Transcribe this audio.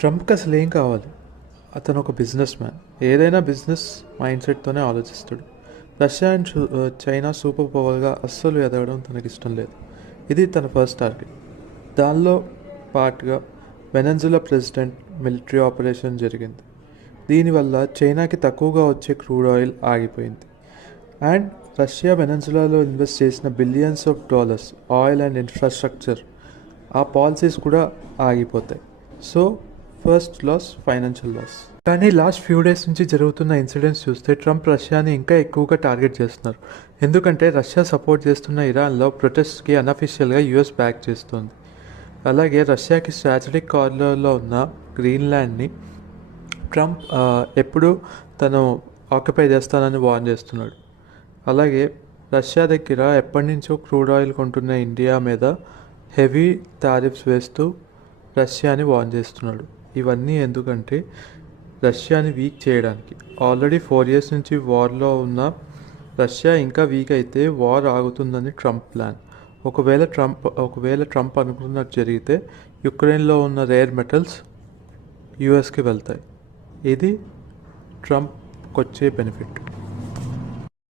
ట్రంప్కి అసలు ఏం కావాలి? అతను ఒక బిజినెస్ మ్యాన్. ఏదైనా బిజినెస్ మైండ్ సెట్తోనే ఆలోచిస్తాడు. రష్యా అండ్ చైనా సూపర్ పవర్గా అస్సలు ఎదగడం తనకి ఇష్టం లేదు. ఇది తన ఫస్ట్ టార్గెట్. దానిలో పార్ట్గా వెనెజులా ప్రెసిడెంట్ మిలిటరీ ఆపరేషన్ జరిగింది. దీనివల్ల చైనాకి తక్కువగా వచ్చే క్రూడ్ ఆయిల్ ఆగిపోయింది. అండ్ రష్యా వెనెజులాలో ఇన్వెస్ట్ చేసిన billions of dollars oil and infrastructure, ఆ పాలసీస్ కూడా ఆగిపోతాయి. So first loss financial loss. కానీ లాస్ట్ ఫ్యూ డేస్ నుంచి జరుగుతున్న ఇన్సిడెంట్స్ చూస్తే ట్రంప్ రష్యాని ఇంకా ఎక్కువగా టార్గెట్ చేస్తున్నారు. ఎందుకంటే రష్యా సపోర్ట్ చేస్తున్న ఇరాన్లో ప్రొటెస్ట్కి అన్అఫీషియల్గా యుఎస్ బ్యాక్ చేస్తుంది. అలాగే రష్యాకి స్ట్రాటజిక్ కార్నర్లో ఉన్న గ్రీన్లాండ్ని ట్రంప్ ఎప్పుడు తను ఆక్యుపై చేస్తానని వార్న్ చేస్తున్నాడు. అలాగే రష్యా దగ్గర ఎప్పటి నుంచో క్రూడ్ ఆయిల్ కొంటున్న ఇండియా మీద హెవీ టారిఫ్స్ వేస్తూ రష్యాని వార్న్ చేస్తున్నాడు. ఇవన్నీ ఎందుకంటే రష్యాని వీక్ చేయడానికి. ఆల్రెడీ 4 years నుంచి వార్లో ఉన్న రష్యా ఇంకా వీక్ అయితే వార్ ఆగుతుందని ట్రంప్ ప్లాన్. ఒకవేళ ట్రంప్ అనుకున్నట్టు జరిగితే యుక్రెయిన్లో ఉన్న రేర్ మెటల్స్ యుఎస్కి వెళ్తాయి. ఇది ట్రంప్కి వచ్చే బెనిఫిట్.